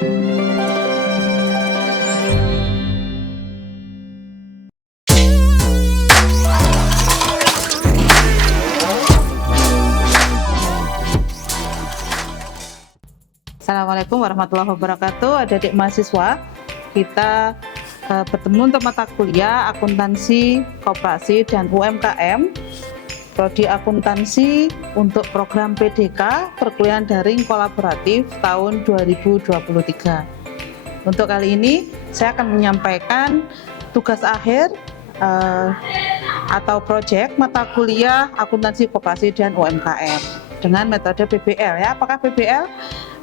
Assalamualaikum warahmatullahi wabarakatuh. Adik-adik mahasiswa, kita bertemu untuk mata kuliah akuntansi, koperasi, dan UMKM, prodi akuntansi untuk program PDK perkuliahan daring kolaboratif tahun 2023. Untuk kali ini saya akan menyampaikan tugas akhir atau proyek mata kuliah akuntansi, koperasi, dan UMKM dengan metode PBL ya. Apakah PBL?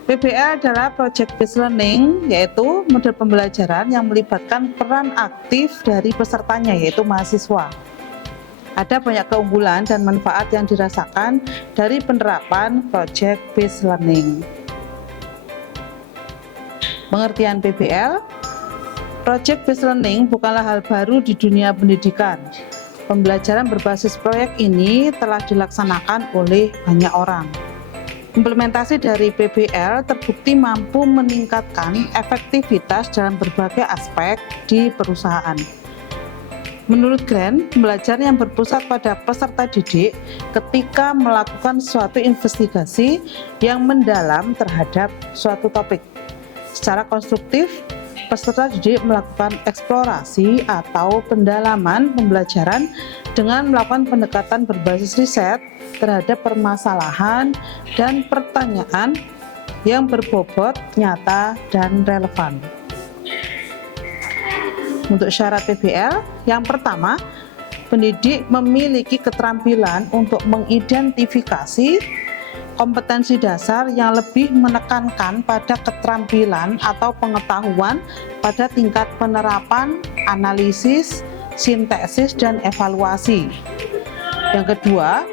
PBL adalah Project Based Learning, yaitu model pembelajaran yang melibatkan peran aktif dari pesertanya, yaitu mahasiswa. Ada banyak keunggulan dan manfaat yang dirasakan dari penerapan Project Based Learning. Pengertian PBL, Project Based Learning bukanlah hal baru di dunia pendidikan. Pembelajaran berbasis proyek ini telah dilaksanakan oleh banyak orang. Implementasi dari PBL terbukti mampu meningkatkan efektivitas dalam berbagai aspek di perusahaan. Menurut Grant, pembelajaran yang berpusat pada peserta didik ketika melakukan suatu investigasi yang mendalam terhadap suatu topik. Secara konstruktif, peserta didik melakukan eksplorasi atau pendalaman pembelajaran dengan melakukan pendekatan berbasis riset terhadap permasalahan dan pertanyaan yang berbobot, nyata, dan relevan. Untuk syarat PBL, yang pertama, pendidik memiliki keterampilan untuk mengidentifikasi kompetensi dasar yang lebih menekankan pada keterampilan atau pengetahuan pada tingkat penerapan, analisis, sintesis, dan evaluasi. Yang kedua,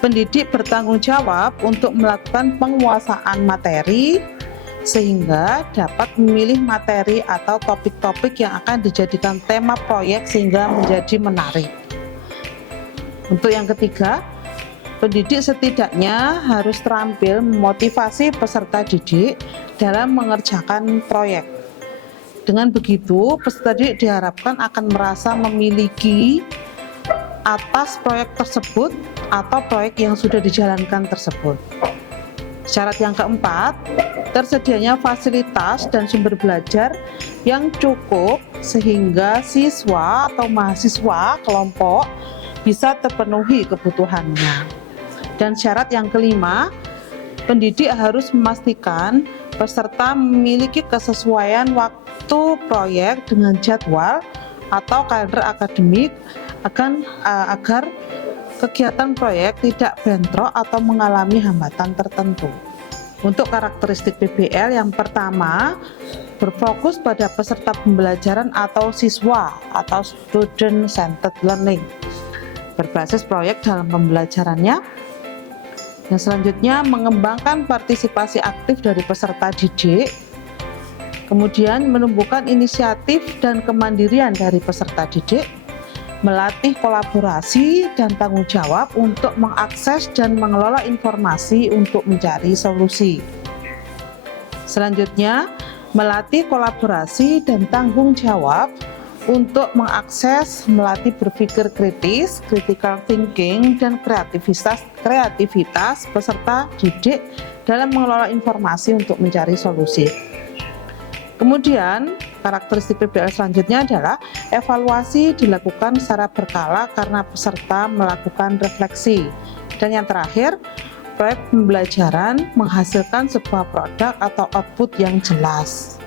pendidik bertanggung jawab untuk melakukan penguasaan materi sehingga dapat memilih materi atau topik-topik yang akan dijadikan tema proyek sehingga menjadi menarik. Untuk yang ketiga, pendidik setidaknya harus terampil memotivasi peserta didik dalam mengerjakan proyek. Dengan begitu, peserta didik diharapkan akan merasa memiliki atas proyek tersebut atau proyek yang sudah dijalankan tersebut. Syarat yang keempat, tersedianya fasilitas dan sumber belajar yang cukup sehingga siswa atau mahasiswa kelompok bisa terpenuhi kebutuhannya. Dan syarat yang kelima, pendidik harus memastikan peserta memiliki kesesuaian waktu proyek dengan jadwal atau kalender akademik agar kegiatan proyek tidak bentrok atau mengalami hambatan tertentu. Untuk karakteristik PBL, yang pertama, berfokus pada peserta pembelajaran atau siswa atau student centered learning, berbasis proyek dalam pembelajarannya. Yang selanjutnya, mengembangkan partisipasi aktif dari peserta didik, kemudian menumbuhkan inisiatif dan kemandirian dari peserta didik, melatih kolaborasi dan tanggung jawab untuk mengakses dan mengelola informasi untuk mencari solusi. Selanjutnya, melatih kolaborasi dan tanggung jawab untuk mengakses, melatih berpikir kritis, critical thinking, dan kreativitas peserta didik dalam mengelola informasi untuk mencari solusi. Kemudian, karakteristik PBL selanjutnya adalah evaluasi dilakukan secara berkala karena peserta melakukan refleksi. Dan yang terakhir, proyek pembelajaran menghasilkan sebuah produk atau output yang jelas.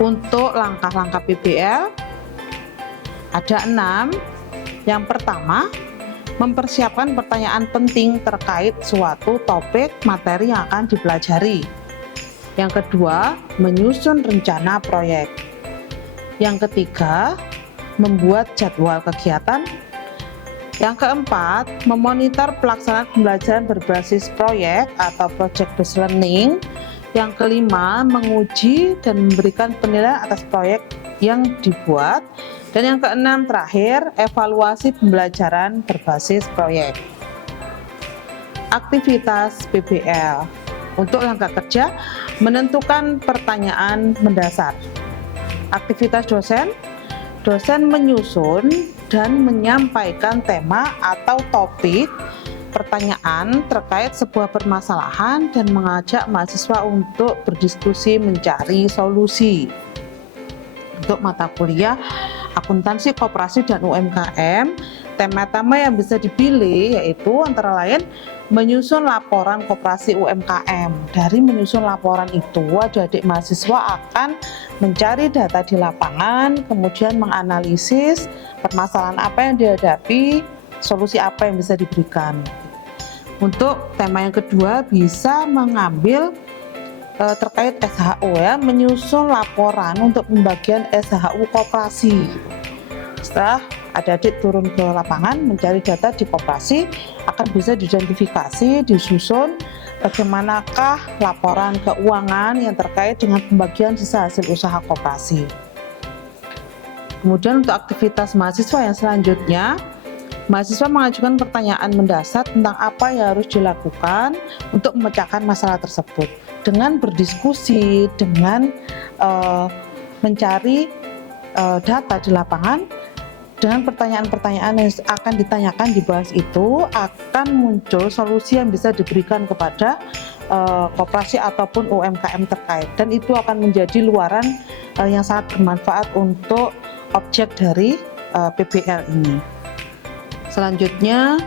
Untuk langkah-langkah PBL ada 6. Yang pertama, mempersiapkan pertanyaan penting terkait suatu topik materi yang akan dipelajari. Yang kedua, menyusun rencana proyek. Yang ketiga, membuat jadwal kegiatan. Yang keempat, memonitor pelaksanaan pembelajaran berbasis proyek atau project based learning. Yang kelima, menguji dan memberikan penilaian atas proyek yang dibuat. Dan yang keenam, terakhir, evaluasi pembelajaran berbasis proyek. Aktivitas PBL. Untuk langkah kerja, Menentukan pertanyaan mendasar. Aktivitas dosen. Dosen menyusun dan menyampaikan tema atau topik pertanyaan terkait sebuah permasalahan dan mengajak mahasiswa untuk berdiskusi mencari solusi. Untuk mata kuliah akuntansi koperasi dan UMKM, tema-tema yang bisa dipilih yaitu antara lain menyusun laporan koperasi UMKM. Dari menyusun laporan itu, adik-adik mahasiswa akan mencari data di lapangan, kemudian menganalisis permasalahan apa yang dihadapi, solusi apa yang bisa diberikan. Untuk tema yang kedua bisa mengambil terkait SHU ya, menyusun laporan untuk pembagian SHU koperasi. Setelah adik-adik turun ke lapangan mencari data di koperasi, akan bisa diidentifikasi, disusun bagaimanakah laporan keuangan yang terkait dengan pembagian sisa hasil usaha koperasi. Kemudian untuk aktivitas mahasiswa yang selanjutnya, mahasiswa mengajukan pertanyaan mendasar tentang apa yang harus dilakukan untuk memecahkan masalah tersebut dengan berdiskusi, dengan mencari data di lapangan. Dengan pertanyaan-pertanyaan yang akan ditanyakan dibahas itu akan muncul solusi yang bisa diberikan kepada koperasi ataupun UMKM terkait, dan itu akan menjadi luaran yang sangat bermanfaat untuk objek dari PBL ini. Selanjutnya,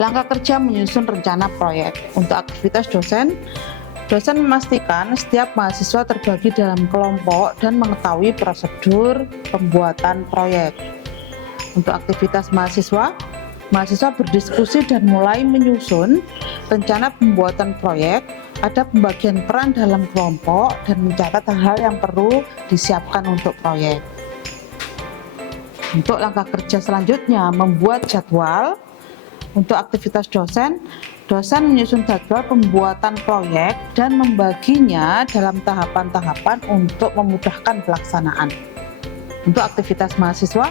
langkah kerja menyusun rencana proyek. Untuk aktivitas dosen, dosen memastikan setiap mahasiswa terbagi dalam kelompok dan mengetahui prosedur pembuatan proyek. Untuk aktivitas mahasiswa, mahasiswa berdiskusi dan mulai menyusun rencana pembuatan proyek, ada pembagian peran dalam kelompok, dan mencatat hal-hal yang perlu disiapkan untuk proyek. Untuk langkah kerja selanjutnya, membuat jadwal. Untuk aktivitas dosen, dosen menyusun jadwal pembuatan proyek dan membaginya dalam tahapan-tahapan untuk memudahkan pelaksanaan. Untuk aktivitas mahasiswa,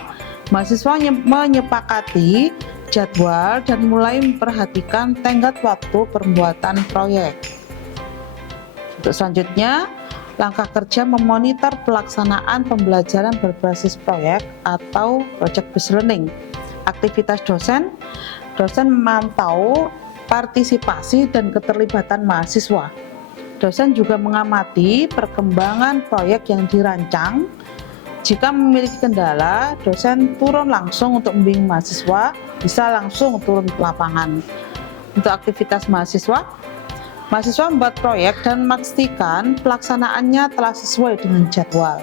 mahasiswa menyepakati jadwal dan mulai memperhatikan tenggat waktu pembuatan proyek. Untuk selanjutnya, langkah kerja memonitor pelaksanaan pembelajaran berbasis proyek atau project based learning. Aktivitas dosen, dosen memantau partisipasi dan keterlibatan mahasiswa. Dosen juga mengamati perkembangan proyek yang dirancang. Jika memiliki kendala, dosen turun langsung untuk membimbing mahasiswa, bisa langsung turun ke lapangan. Untuk aktivitas mahasiswa, mahasiswa membuat proyek dan memastikan pelaksanaannya telah sesuai dengan jadwal.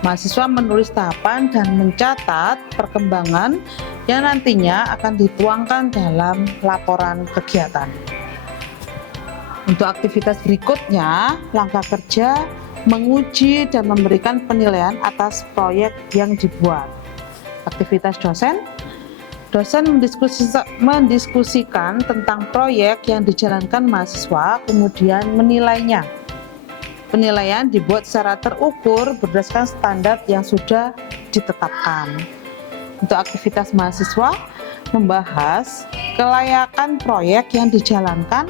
Mahasiswa menulis tahapan dan mencatat perkembangan yang nantinya akan dituangkan dalam laporan kegiatan. Untuk aktivitas berikutnya, langkah kerja menguji dan memberikan penilaian atas proyek yang dibuat. Aktivitas dosen, dosen mendiskusikan tentang proyek yang dijalankan mahasiswa, kemudian menilainya. Penilaian dibuat secara terukur berdasarkan standar yang sudah ditetapkan. Untuk aktivitas mahasiswa, membahas kelayakan proyek yang dijalankan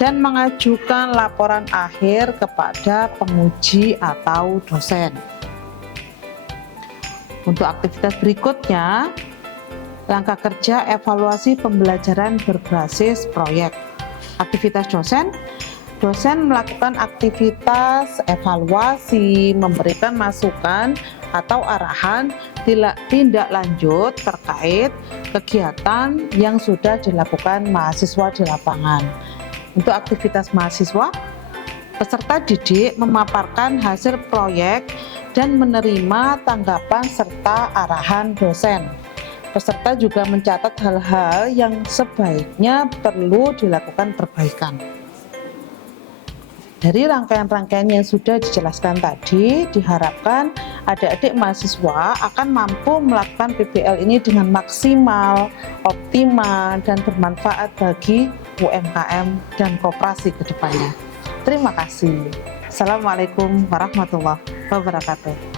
dan mengajukan laporan akhir kepada penguji atau dosen. Untuk aktivitas berikutnya, langkah kerja evaluasi pembelajaran berbasis proyek. Aktivitas dosen, dosen melakukan aktivitas evaluasi, memberikan masukan atau arahan tindak lanjut terkait kegiatan yang sudah dilakukan mahasiswa di lapangan. Untuk aktivitas mahasiswa, peserta didik memaparkan hasil proyek dan menerima tanggapan serta arahan dosen. Peserta juga mencatat hal-hal yang sebaiknya perlu dilakukan perbaikan. Dari rangkaian-rangkaian yang sudah dijelaskan tadi, diharapkan adik-adik mahasiswa akan mampu melakukan PBL ini dengan maksimal, optimal, dan bermanfaat bagi UMKM dan koperasi ke depannya. Terima kasih. Assalamualaikum warahmatullahi wabarakatuh.